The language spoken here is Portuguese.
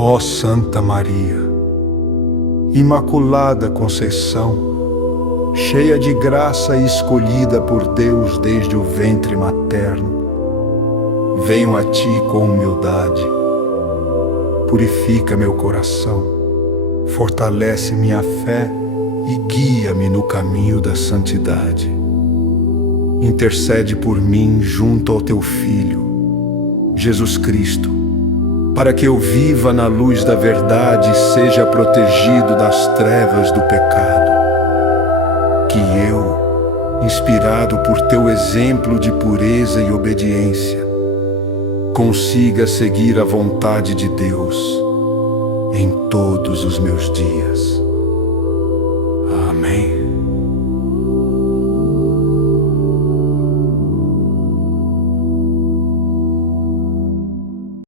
Ó Santa Maria, Imaculada Conceição, cheia de graça e escolhida por Deus desde o ventre materno, venho a Ti com humildade. Purifica meu coração, fortalece minha fé e guia-me no caminho da santidade. Intercede por mim junto ao Teu Filho, Jesus Cristo, para que eu viva na luz da verdade e seja protegido das trevas do pecado. Que eu, inspirado por Teu exemplo de pureza e obediência, consiga seguir a vontade de Deus em todos os meus dias. Amém.